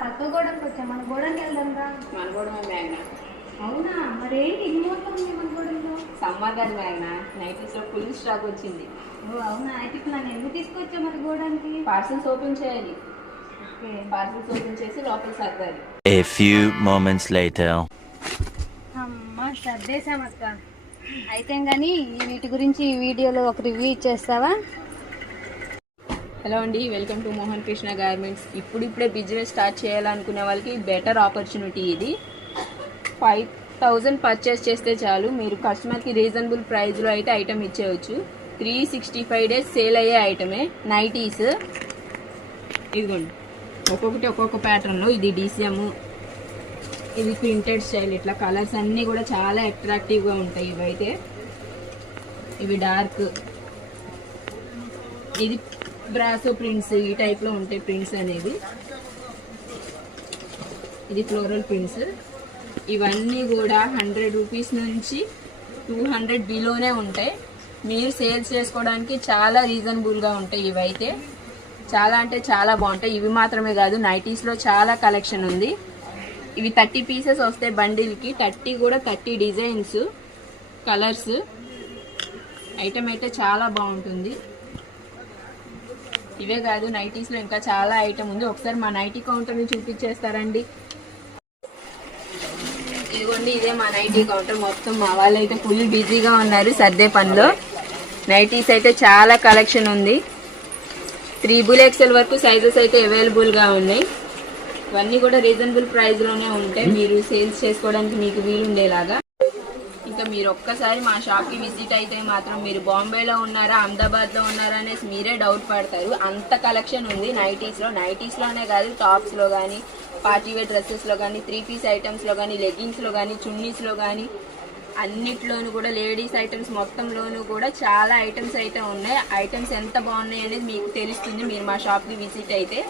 పక్క గోడకి వచ్చా, మన గోడకి వెళ్దాం రా. మన గోడ మేఘనా? అవునా, మరేంటి ఇన్ని మొత్తం ఉంది మన గోడలో? సమ్మర్ కదా మేఘనా, నైటీస్ లో ఫుల్ స్టాక్ వచ్చింది. ఓ అవునా, అయితే ఇప్పుడు నన్ను ఎందుకు తీసుకొచ్చా మన గోడానికి? పార్సల్స్ ఓపెన్ చేయాలి. ఓకే, పార్సల్స్ ఓపెన్ చేసి లోపల సర్దాలి. A few moments later. అమ్మా సర్దేశాం అక్క. అయితే కానీ వీటి గురించి ఈ వీడియోలో ఒక రివ్యూ ఇచ్చేస్తావా? హలో అండి, welcome to Mohan Krishna garments. ఇప్పుడిప్పుడే బిజినెస్ స్టార్ట్ చేయాలనుకునే వాళ్ళకి బెటర్ ఆపర్చునిటీ ఇది. 5,000 పర్చేస్ చేస్తే చాలు, మీరు కస్టమర్కి రీజనబుల్ ప్రైస్లో అయితే ఐటమ్ ఇచ్చేయచ్చు. 365 డేస్ సేల్ అయ్యే ఐటమే నైటీస్. ఇదిగోండి, ఒక్కొక్కటి ఒక్కొక్క ప్యాటర్న్లో. ఇది DCM, ఇది ప్రింటెడ్ స్టైల్. ఇట్లా కలర్స్ అన్నీ కూడా చాలా అట్రాక్టివ్గా ఉంటాయి. ఇవైతే ఇవి డార్క్, ఇది బ్రాసో ప్రింట్స్, ఈ టైప్లో ఉంటాయి ప్రింట్స్ అనేది. ఇది ఫ్లోరల్ ప్రింట్స్. ఇవన్నీ కూడా 100 రూపీస్ నుంచి 200 బిలోనే ఉంటాయి. మీరు సేల్స్ చేసుకోవడానికి చాలా రీజనబుల్గా ఉంటాయి. ఇవైతే చాలా అంటే చాలా బాగుంటాయి. ఇవి మాత్రమే కాదు, నైటీస్లో చాలా కలెక్షన్ ఉంది. ఇవి 30 పీసెస్ వస్తాయి బండిల్కి. 30 కూడా 30 డిజైన్స్, కలర్స్. ఐటమ్ అయితే చాలా బాగుంటుంది. ఇవే కాదు, నైటీస్లో ఇంకా చాలా ఐటమ్ ఉంది. ఒకసారి మా నైటీ కౌంటర్ని చూపించేస్తారండి. ఇదిగోండి, ఇదే మా నైటీ కౌంటర్. మొత్తం మా వాళ్ళు అయితే ఫుల్ బిజీగా ఉన్నారు సర్దే పనిలో. నైటీస్ అయితే చాలా కలెక్షన్ ఉంది. 3XL వరకు సైజెస్ అయితే అవైలబుల్గా ఉన్నాయి. ఇవన్నీ కూడా రీజనబుల్ ప్రైస్లోనే ఉంటాయి, మీరు సేల్స్ చేసుకోవడానికి మీకు వీలుండేలాగా. ఇంకా మీరు ఒక్కసారి మా షాప్కి విజిట్ అయితే మాత్రం మీరు బాంబేలో ఉన్నారా, అహ్మదాబాద్లో ఉన్నారా అనేసి మీరే డౌట్ పడతారు. అంత కలెక్షన్ ఉంది నైటీస్లోనే కాదు, టాప్స్లో కానీ, పార్టీవేర్ డ్రెస్సెస్లో కానీ, 3 పీస్ ఐటమ్స్లో కానీ, లెగ్గిన్స్లో కానీ, చున్నీస్లో కానీ, అన్నిట్లోనూ కూడా లేడీస్ ఐటమ్స్ మొత్తంలోనూ కూడా చాలా ఐటమ్స్ అయితే ఉన్నాయి. ఐటమ్స్ ఎంత బాగున్నాయి అనేది మీకు తెలుస్తుంది మీరు మా షాప్కి విజిట్ అయితే.